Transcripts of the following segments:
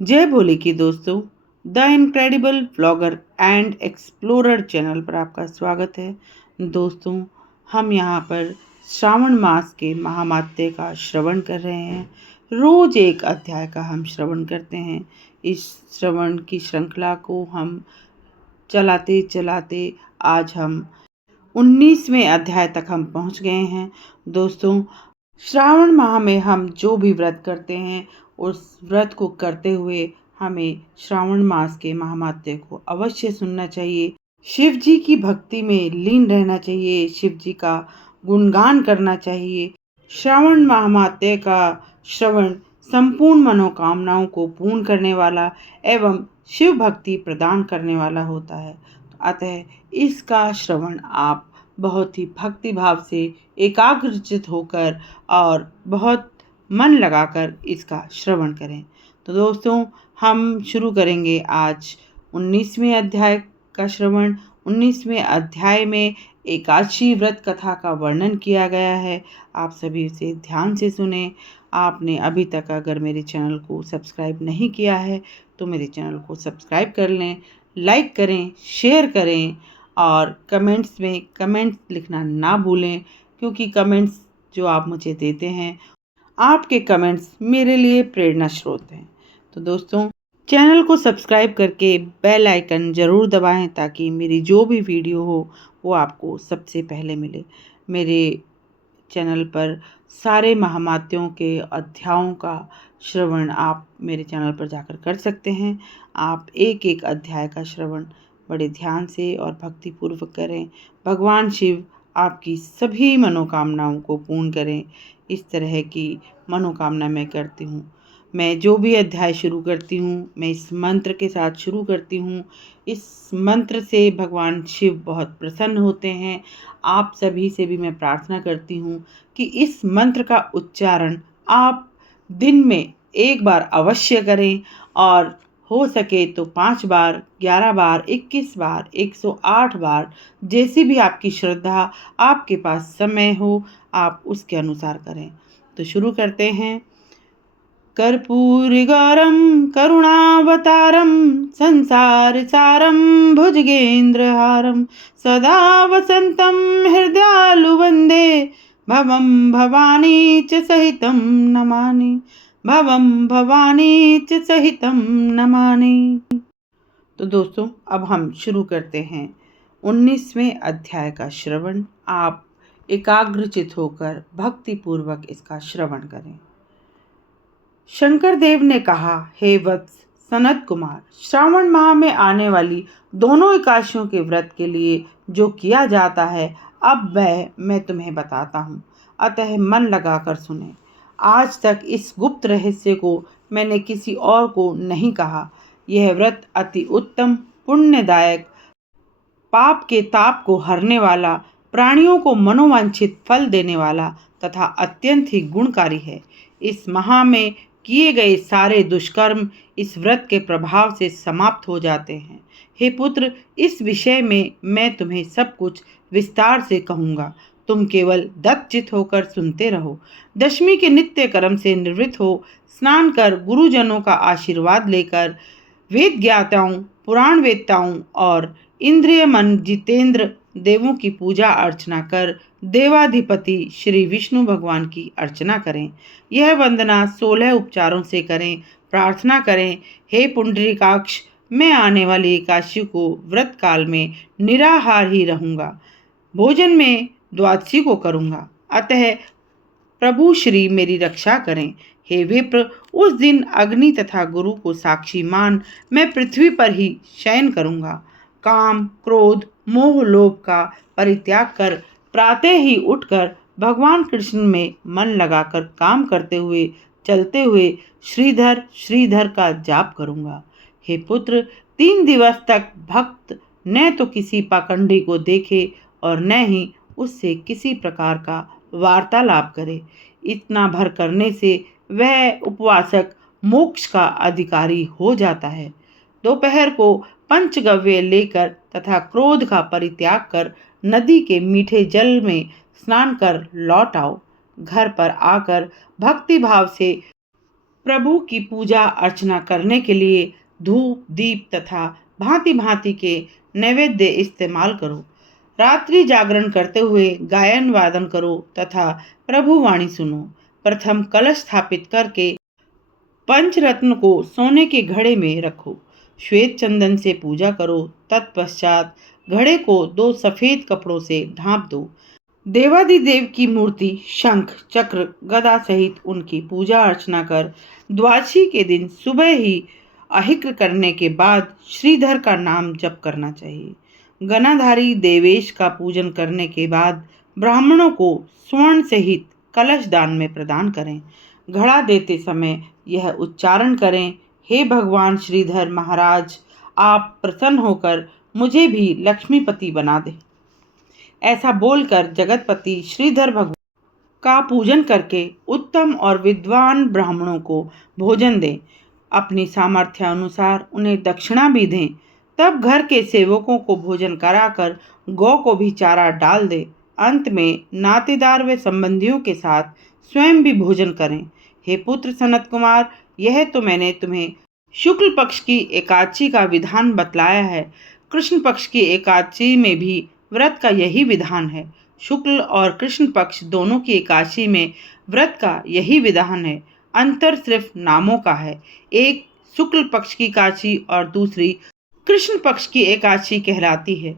जय भोले की दोस्तों, the incredible vlogger and explorer channel पर आपका स्वागत है। दोस्तों, हम यहाँ पर श्रावण मास के महात्म्य का श्रवण कर रहे हैं। रोज एक अध्याय का हम श्रवण करते हैं। इस श्रवण की श्रृंखला को हम चलाते चलाते आज हम 19वें अध्याय तक हम पहुँच गए हैं। दोस्तों, श्रावण माह में हम जो भी व्रत करते हैं, उस व्रत को करते हुए हमें श्रावण मास के महात्म्य को अवश्य सुनना चाहिए। शिव जी की भक्ति में लीन रहना चाहिए, शिव जी का गुणगान करना चाहिए। श्रावण महात्म्य का श्रवण संपूर्ण मनोकामनाओं को पूर्ण करने वाला एवं शिव भक्ति प्रदान करने वाला होता है। अतः इसका श्रवण आप बहुत ही भक्ति भाव से एकाग्रचित होकर और बहुत मन लगाकर इसका श्रवण करें। तो दोस्तों, हम शुरू करेंगे आज 19वें अध्याय का श्रवण। 19वें अध्याय में एकादशी व्रत कथा का वर्णन किया गया है। आप सभी इसे ध्यान से सुने। आपने अभी तक अगर मेरे चैनल को सब्सक्राइब नहीं किया है तो मेरे चैनल को सब्सक्राइब कर लें, लाइक करें, शेयर करें और कमेंट्स में कमेंट्स लिखना ना भूलें, क्योंकि कमेंट्स जो आप मुझे देते हैं, आपके कमेंट्स मेरे लिए प्रेरणा स्रोत हैं। तो दोस्तों, चैनल को सब्सक्राइब करके बेल आइकन ज़रूर दबाएं ताकि मेरी जो भी वीडियो हो वो आपको सबसे पहले मिले। मेरे चैनल पर सारे महात्म्यों के अध्यायों का श्रवण आप मेरे चैनल पर जाकर कर सकते हैं। आप एक एक अध्याय का श्रवण बड़े ध्यान से और भक्तिपूर्वक करें। भगवान शिव आपकी सभी मनोकामनाओं को पूर्ण करें। इस तरह की मनोकामना मैं करती हूँ। मैं जो भी अध्याय शुरू करती हूँ, मैं इस मंत्र के साथ शुरू करती हूँ। इस मंत्र से भगवान शिव बहुत प्रसन्न होते हैं। आप सभी से भी मैं प्रार्थना करती हूँ कि इस मंत्र का उच्चारण आप दिन में एक बार अवश्य करें और हो सके तो 5 बार, 11 बार, 21 बार, 108 बार, जैसी भी आपकी श्रद्धा, आपके पास समय हो, आप उसके अनुसार करें। तो शुरू करते हैं। कर्पूरगौरं करुणावतारं संसारसारं भुजगेन्द्रहारं सदा वसन्तं हृदयालु वन्दे भवं भवानी च सहितं नमामि, भवं भवानी च सहितं नमामि। तो दोस्तों, अब हम शुरू करते हैं 19वें अध्याय का श्रवण। आप एकाग्रचित होकर भक्तिपूर्वक इसका श्रवण करें। शंकर देव ने कहा, हे वत्स सनत कुमार, श्रावण माह में आने वाली दोनों एकादशियों के व्रत के लिए जो किया जाता है, अब वह मैं तुम्हें बताता हूँ, अतः मन लगाकर सुने। आज तक इस गुप्त रहस्य को मैंने किसी और को नहीं कहा। यह व्रत अति उत्तम, पुण्यदायक, पाप के ताप को हरने वाला, प्राणियों को मनोवांछित फल देने वाला तथा अत्यंत ही गुणकारी है। इस माह में किए गए सारे दुष्कर्म इस व्रत के प्रभाव से समाप्त हो जाते हैं। हे पुत्र, इस विषय में मैं तुम्हें सब कुछ विस्तार से कहूँगा। तुम केवल दत्तचित होकर सुनते रहो। दशमी के नित्य कर्म से निवृत्त हो, स्नान कर गुरुजनों का आशीर्वाद लेकर वेद ज्ञाताओं, पुराण वेदताओं और इंद्रिय मन जितेंद्र देवों की पूजा अर्चना कर देवाधिपति श्री विष्णु भगवान की अर्चना करें। यह वंदना 16 उपचारों से करें। प्रार्थना करें, हे पुंडरीकाक्ष, मैं आने वाली एकादशी को व्रत काल में निराहार ही रहूँगा। भोजन में द्वादशी को करूँगा। अतः प्रभु श्री मेरी रक्षा करें। हे विप्र, उस दिन अग्नि तथा गुरु को साक्षी मान मैं पृथ्वी पर ही शयन करूँगा। काम, क्रोध, मोह, लोभ का परित्याग कर प्रातः ही उठकर भगवान कृष्ण में मन लगाकर काम करते हुए, चलते हुए श्रीधर श्रीधर का जाप करूँगा। हे पुत्र, 3 दिवस तक भक्त न तो किसी पाखंडी को देखे और न ही उससे किसी प्रकार का वार्तालाप करे। इतना भर करने से वह उपवासक मोक्ष का अधिकारी हो जाता है। दोपहर को पंचगव्य लेकर तथा क्रोध का परित्याग कर नदी के मीठे जल में स्नान कर लौट आओ। घर पर आकर भक्ति भाव से प्रभु की पूजा अर्चना करने के लिए धूप दीप तथा भांति भांति के नैवेद्य इस्तेमाल करो। रात्रि जागरण करते हुए गायन वादन करो तथा प्रभु वाणी सुनो। प्रथम कलश स्थापित करके पंचरत्न को सोने के घड़े में रखो। श्वेत चंदन से पूजा करो। तत्पश्चात घड़े को 2 सफेद कपड़ों से ढांप दो। देवादिदेव की मूर्ति शंख चक्र गदा सहित उनकी पूजा अर्चना कर द्वादशी के दिन सुबह ही अहिक्र करने के बाद श्रीधर का नाम जप करना चाहिए। गणाधारी देवेश का पूजन करने के बाद ब्राह्मणों को स्वर्ण सहित कलश दान में प्रदान करें। घड़ा देते समय यह उच्चारण करें, हे भगवान श्रीधर महाराज, आप प्रसन्न होकर मुझे भी लक्ष्मीपति बना दे। ऐसा बोलकर जगतपति श्रीधर भगवान का पूजन करके उत्तम और विद्वान ब्राह्मणों को भोजन दें। अपनी सामर्थ्य अनुसार उन्हें दक्षिणा भी दें। तब घर के सेवकों को भोजन कराकर गौ को भी चारा डाल दें। अंत में नातेदार व संबंधियों के साथ स्वयं भी भोजन करें। हे पुत्र सनत कुमार, यह तो मैंने तुम्हें शुक्ल पक्ष की एकादशी का विधान बतलाया है। कृष्ण पक्ष की एकादशी में भी व्रत का यही विधान है। शुक्ल और कृष्ण पक्ष दोनों की एकादशी में व्रत का यही विधान है। अंतर सिर्फ नामों का है। एक शुक्ल पक्ष की एकादशी और दूसरी कृष्ण पक्ष की एकादशी कहलाती है।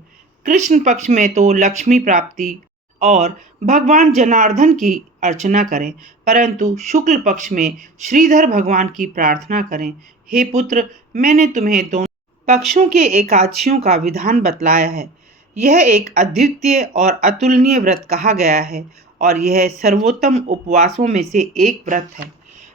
कृष्ण पक्ष में तो लक्ष्मी प्राप्ति और भगवान जनार्दन की अर्चना करें, परंतु शुक्ल पक्ष में श्रीधर भगवान की प्रार्थना करें। हे पुत्र, मैंने तुम्हें दोनों पक्षों के एकादशियों का विधान बतलाया है। यह एक अद्वितीय और अतुलनीय व्रत कहा गया है और यह सर्वोत्तम उपवासों में से एक व्रत है।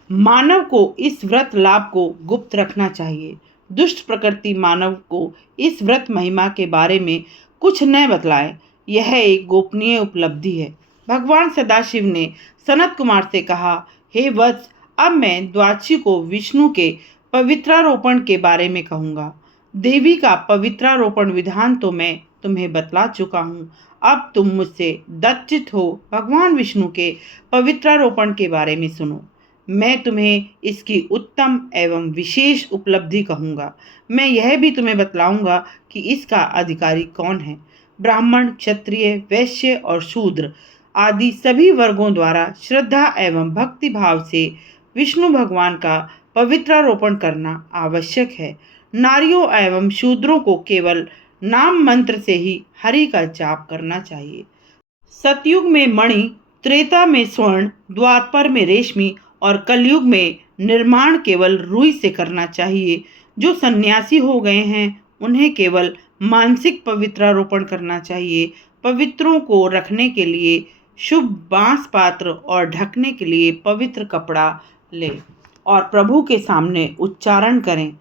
मानव को इस व्रत लाभ को गुप्त रखना चाहिए। दुष्ट प्रकृति मानव को इस व्रत महिमा के बारे में कुछ न बतलाए। यह एक गोपनीय उपलब्धि है। भगवान सदाशिव ने सनत कुमार से कहा, हे वत्स, अब मैं द्वादशी को विष्णु के पवित्रारोपण के बारे में कहूँगा। देवी का पवित्रारोपण विधान तो मैं तुम्हें बतला चुका हूँ। अब तुम मुझसे दत्तचित हो भगवान विष्णु के पवित्रारोपण के बारे में सुनो। मैं तुम्हें इसकी उत्तम एवं विशेष उपलब्धि कहूँगा। मैं यह भी तुम्हें बतलाऊंगा कि इसका अधिकारी कौन है। ब्राह्मण, क्षत्रिय, वैश्य और शूद्र आदि सभी वर्गों द्वारा श्रद्धा एवं भक्ति भाव से विष्णु भगवान का पवित्रारोपण करना आवश्यक है। नारियों एवं शूद्रों को केवल नाम मंत्र से ही हरि का जाप करना चाहिए। सतयुग में मणि, त्रेता में स्वर्ण, द्वापर में रेशमी और कलयुग में निर्माण केवल रुई से करना चाहिए। जो सन्यासी हो गए हैं उन्हें केवल मानसिक पवित्रारोपण करना चाहिए। पवित्रों को रखने के लिए शुभ बांस पात्र और ढकने के लिए पवित्र कपड़ा ले और प्रभु के सामने उच्चारण करें,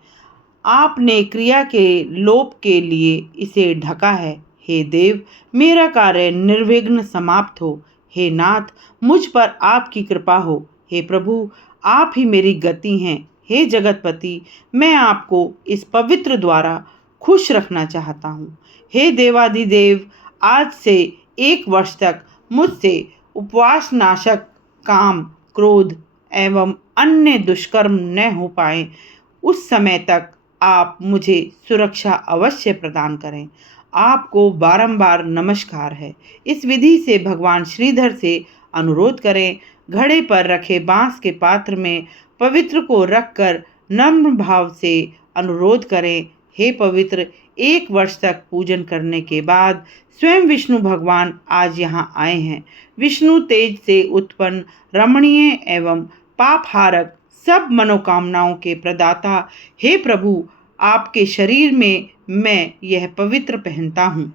आपने क्रिया के लोप के लिए इसे ढका है। हे देव, मेरा कार्य निर्विघ्न समाप्त हो। हे नाथ, मुझ पर आपकी कृपा हो। हे प्रभु, आप ही मेरी गति हैं। हे जगतपति, मैं आपको इस पवित्र द्वारा खुश रखना चाहता हूँ। हे देवादिदेव, आज से 1 वर्ष तक मुझसे उपवास नाशक काम, क्रोध एवं अन्य दुष्कर्म न हो पाए, उस समय तक आप मुझे सुरक्षा अवश्य प्रदान करें। आपको बारंबार नमस्कार है। इस विधि से भगवान श्रीधर से अनुरोध करें। घड़े पर रखे बांस के पात्र में पवित्र को रखकर नम्र भाव से अनुरोध करें, हे पवित्र, 1 वर्ष तक पूजन करने के बाद स्वयं विष्णु भगवान आज यहाँ आए हैं। विष्णु तेज से उत्पन्न रमणीय एवं पापहारक सब मनोकामनाओं के प्रदाता, हे प्रभु, आपके शरीर में मैं यह पवित्र पहनता हूँ।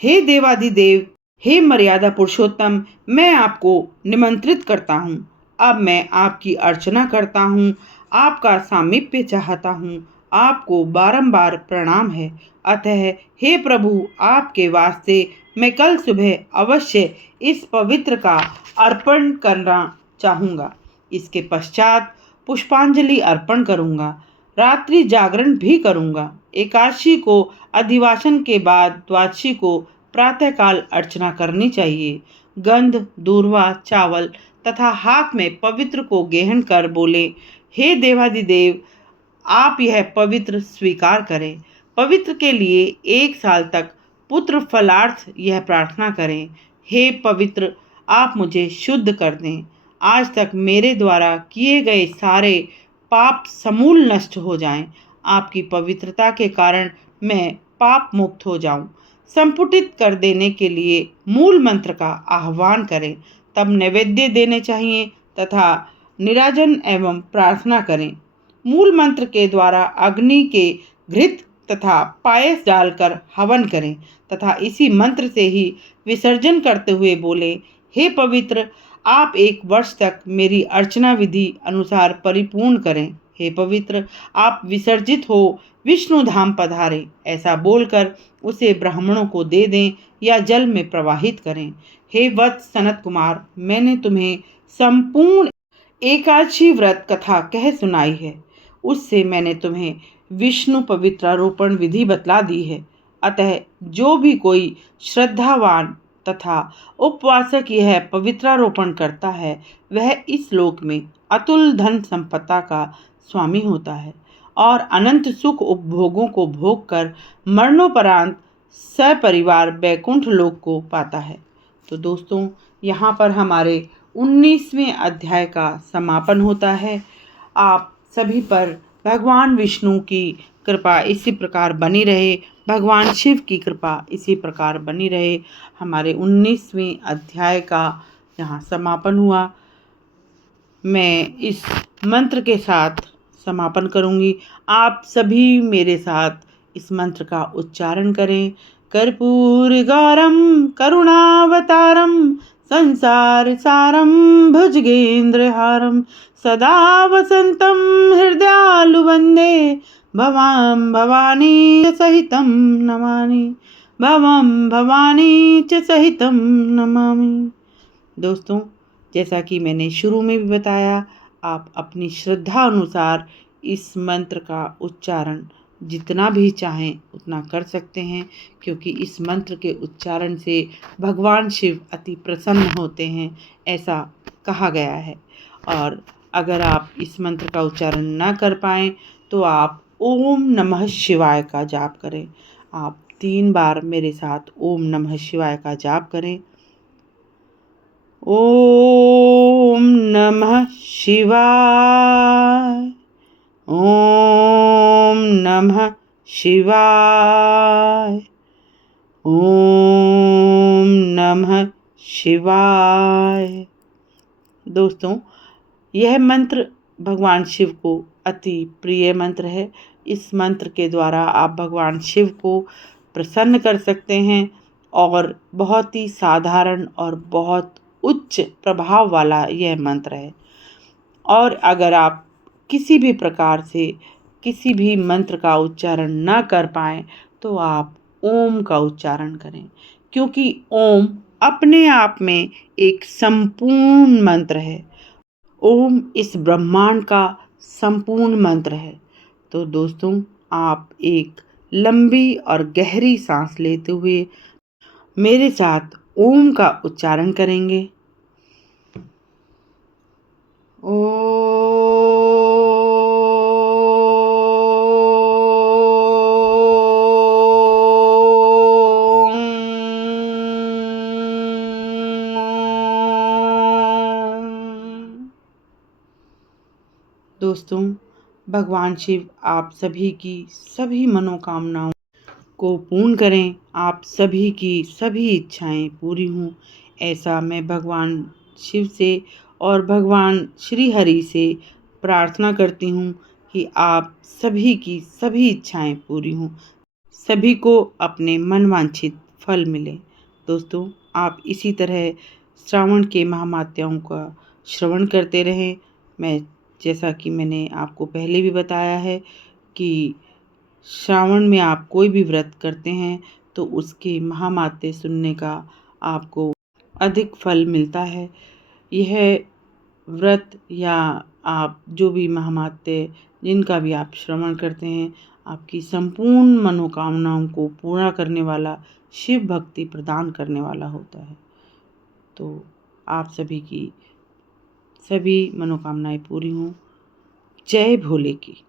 हे देवादिदेव, हे मर्यादा पुरुषोत्तम, मैं आपको निमंत्रित करता हूँ। अब मैं आपकी अर्चना करता हूँ, आपका सामीप्य चाहता हूँ। आपको बारंबार प्रणाम है। अतः हे प्रभु, आपके वास्ते मैं कल सुबह अवश्य इस पवित्र का अर्पण करना चाहूँगा। इसके पश्चात पुष्पांजलि अर्पण करूँगा। रात्रि जागरण भी करूँगा। एकादशी को अधिवासन के बाद द्वादशी को प्रातःकाल अर्चना करनी चाहिए। गंध, दूर्वा, चावल तथा हाथ में पवित्र को गेहन कर बोले, हे देवाधिदेव, आप यह पवित्र स्वीकार करें। पवित्र के लिए 1 साल तक पुत्र फलार्थ यह प्रार्थना करें। हे पवित्र, आप मुझे शुद्ध कर दें। आज तक मेरे द्वारा किए गए सारे पाप समूल नष्ट हो जाएं। आपकी पवित्रता के कारण मैं पाप मुक्त हो जाऊं। संपुटित कर देने के लिए मूल मंत्र का आह्वान करें, तब नैवेद्य देने चाहिए तथा निराजन एवं प्रार्थना करें। मूल मंत्र के द्वारा अग्नि के घृत तथा पायस डालकर हवन करें तथा इसी मंत्र से ही विसर्जन करते हुए बोले, हे पवित्र, आप 1 वर्ष तक मेरी अर्चना विधि अनुसार परिपूर्ण करें। हे पवित्र, आप विसर्जित हो विष्णु धाम पधारे। ऐसा बोलकर उसे ब्राह्मणों को दे दें या जल में प्रवाहित करें। हे वत्स सनत कुमार, मैंने तुम्हें संपूर्ण एकादशी व्रत कथा कह सुनाई है। उससे मैंने तुम्हें विष्णु पवित्रारोपण विधि बतला दी है। अतः जो भी कोई श्रद्धावान तथा उपवासक यह पवित्रारोपण करता है, वह इस लोक में अतुल धन संपदा का स्वामी होता है और अनंत सुख उपभोगों को भोग कर मरणोपरांत सपरिवार वैकुंठ लोक को पाता है। तो दोस्तों, यहाँ पर हमारे 19वें अध्याय का समापन होता है। आप सभी पर भगवान विष्णु की कृपा इसी प्रकार बनी रहे, भगवान शिव की कृपा इसी प्रकार बनी रहे। हमारे 19वें अध्याय का यहाँ समापन हुआ। मैं इस मंत्र के साथ समापन करूँगी। आप सभी मेरे साथ इस मंत्र का उच्चारण करें। कर्पूरगौरम करुणावतारम संसार सारम भुजगेन्द्रहारम सदा वसंतम हृदयालु वंदे भवां भवानी च सहितं नमामि। भवं भवानी च सहितं नमामि। दोस्तों, जैसा कि मैंने शुरू में भी बताया, आप अपनी श्रद्धा अनुसार इस मंत्र का उच्चारण जितना भी चाहें उतना कर सकते हैं, क्योंकि इस मंत्र के उच्चारण से भगवान शिव अति प्रसन्न होते हैं, ऐसा कहा गया है। और अगर आप इस मंत्र का उच्चारण ना कर पाएँ तो आप ओम नमः शिवाय का जाप करें। आप 3 बार मेरे साथ ओम नमः शिवाय का जाप करें। ओम नमः शिवाय, ओम नमः शिवाय, ओम नमः शिवाय। दोस्तों, यह मंत्र भगवान शिव को अति प्रिय मंत्र है। इस मंत्र के द्वारा आप भगवान शिव को प्रसन्न कर सकते हैं और बहुत ही साधारण और बहुत उच्च प्रभाव वाला यह मंत्र है। और अगर आप किसी भी प्रकार से किसी भी मंत्र का उच्चारण न कर पाएँ तो आप ओम का उच्चारण करें, क्योंकि ओम अपने आप में एक संपूर्ण मंत्र है। ओम इस ब्रह्मांड का संपूर्ण मंत्र है। तो दोस्तों, आप एक लंबी और गहरी सांस लेते हुए मेरे साथ ओम का उच्चारण करेंगे। दोस्तों, भगवान शिव आप सभी की सभी मनोकामनाओं को पूर्ण करें, आप सभी की सभी इच्छाएं पूरी हों, ऐसा मैं भगवान शिव से और भगवान श्री हरि से प्रार्थना करती हूँ कि आप सभी की सभी इच्छाएं पूरी हों, सभी को अपने मनवांछित फल मिले। दोस्तों, आप इसी तरह श्रावण के महामात्याओं का श्रवण करते रहें। मैं जैसा कि मैंने आपको पहले भी बताया है कि श्रावण में आप कोई भी व्रत करते हैं तो उसके महामात्य सुनने का आपको अधिक फल मिलता है। यह व्रत या आप जो भी महामात्य जिनका भी आप श्रवण करते हैं, आपकी संपूर्ण मनोकामनाओं को पूरा करने वाला, शिव भक्ति प्रदान करने वाला होता है। तो आप सभी की सभी मनोकामनाएं पूरी हों। जय भोले की।